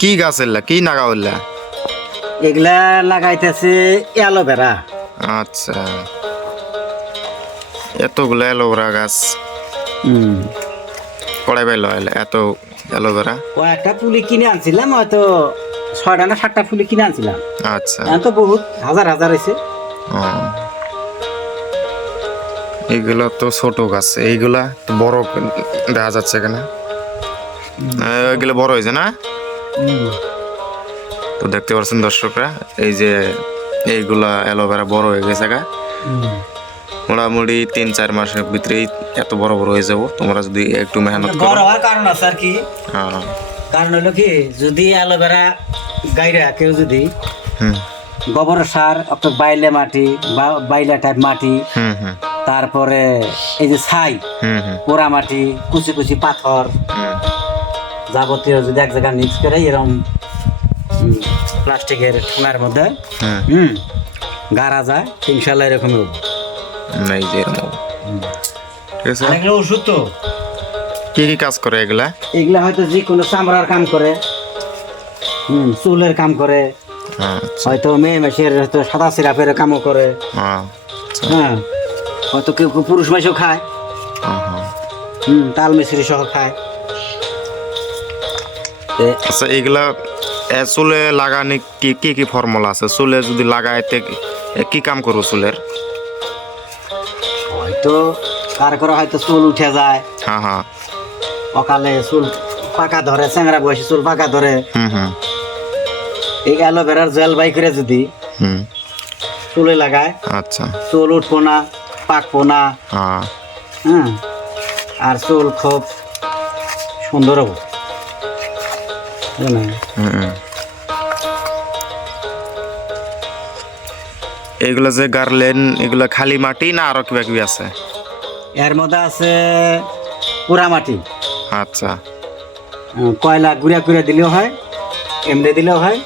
কি গাছ এলা কি নাগা হল্লা? এগুলা লাগাইতেছে অ্যালোভেরা। আচ্ছা, এতগুলো অ্যালোভেরা গাছ কড়াই পাইল এত অ্যালোভেরা? কয়েকটা ফুলি কিনে আনছিলাম, হয়তো 6টা না 7টা ফুলি কিনে আনছিলাম। আচ্ছা, এখন তো বহুত হাজার হাজার হয়েছে। এইগুলো তো ছোট গাছ, এইগুলা তো বড় দেখা যাচ্ছে এখানে। এগুলো বড় হয়েছে না? তো দেখতে পাচ্ছেন দর্শকরা, এই যে এইগুলা অ্যালোভেরা বড় হয়ে গেছে গা, মোটামুটি 3-4 মাসের ভিতরেই এত বড় বড় হয়ে যাবো তোমরা যদি একটু মেহনত করো। বড় হওয়ার কারণ আছে আর কি, কারণ হলো কি, যদি অ্যালোভেরা গাইরা কেউ যদি গোবর সার, অর্থাৎ বাইলে মাটি বা বাইলা টাইপ মাটি, তারপরে এই যে ছাই, পোড়া মাটি, কুচি কুচি পাথর, যাবতীয় যদি এক জায়গায় মিক্স করে এরকম প্লাস্টিকের ঠোঙার মধ্যে গাড়া যায়, ইনশাল্লাহ এরকম নাই যে এরকম। ঠিক আছে, এগুলো ওষুধ তো। কি কি কাজ করে এগুলা? এগুলা হয়তো যে কোনো চামড়ার কাম করে, চুলের কাম করে, হয়তো মেয়ে মাসের হয়তো সাদা সিরাপের কামও করে, হ্যাঁ, হয়তো কেউ কেউ পুরুষ মাসেও খায়, তাল মিশ্রি সহ খায়। আচ্ছা, এইগুলা চুলে লাগানি কি কি কি ফর্মুলা আছে? চুলে যদি লাগাইতে কি কাম করবো চুলের? হয়তো কার করে হয়তো চুল উঠে যায়, অকালে চুল পাকা ধরে, চ্যাংরা বয়সে চুল পাকা ধরে, এই অ্যালোভেরার জেল বাই করে যদি চুলে লাগায়, আচ্ছা, চুল উঠবো না, পাকবো না, হ্যাঁ, আর চুল খুব সুন্দর হবো। এগুলা যে গার্লেন, এগুলা খালি মাটি না আরো কিবা কিবি আছে? এর মধ্যে আছে পুরা মাটি, আচ্ছা, কয়লা গুঁড়া গুঁড়া দিলেও হয়, এমনি দিলেও হয়,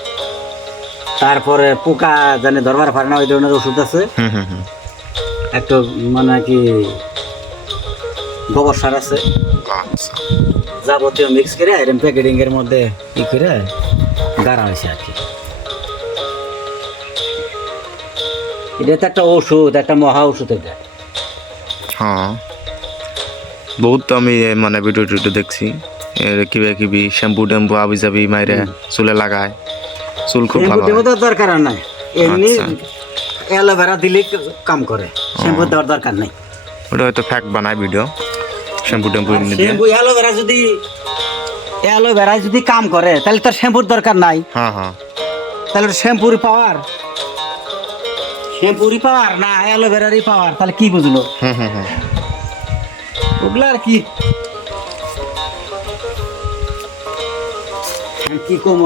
তারপরে পোকা জানে ধরবার পারে না ওই ধরনের ওষুধ আছে, একটু মানে কি গোবর সার আছে, যাবতীয় মিক্স করে এরকম প্যাকেটিং এর মধ্যে ই করে গাড়া হয়েছে আর কি। এটা তো একটা ওষুধ, একটা মহা ওষুধ এটা। হ্যাঁ, বহুত আমি মানে ভিডিও টিডিও দেখছি, কিবা কিবি শ্যাম্পু ট্যাম্পু আবি যাবি মাইরে চুলে লাগায়, চুল খুব ভালো হয়। দরকার নাই, এমনি অ্যালোভেরা দিলে কাম করে, শ্যাম্পু দেওয়ার দরকার নাই। ওটা হয়তো ফ্যাক্ট বানায় ভিডিও, শ্যাম্পু ট্যাম্পু এমনি দিয়ে। শ্যাম্পু অ্যালোভেরা যদি কাম করে তাহলে তার শ্যাম্পুর দরকার নাই। তাহলে শ্যাম্পুর পাওয়ার না অ্যালোভেরারই পাওয়ার, তাহলে কি বুঝলো? ওগুলা আর কি কি কম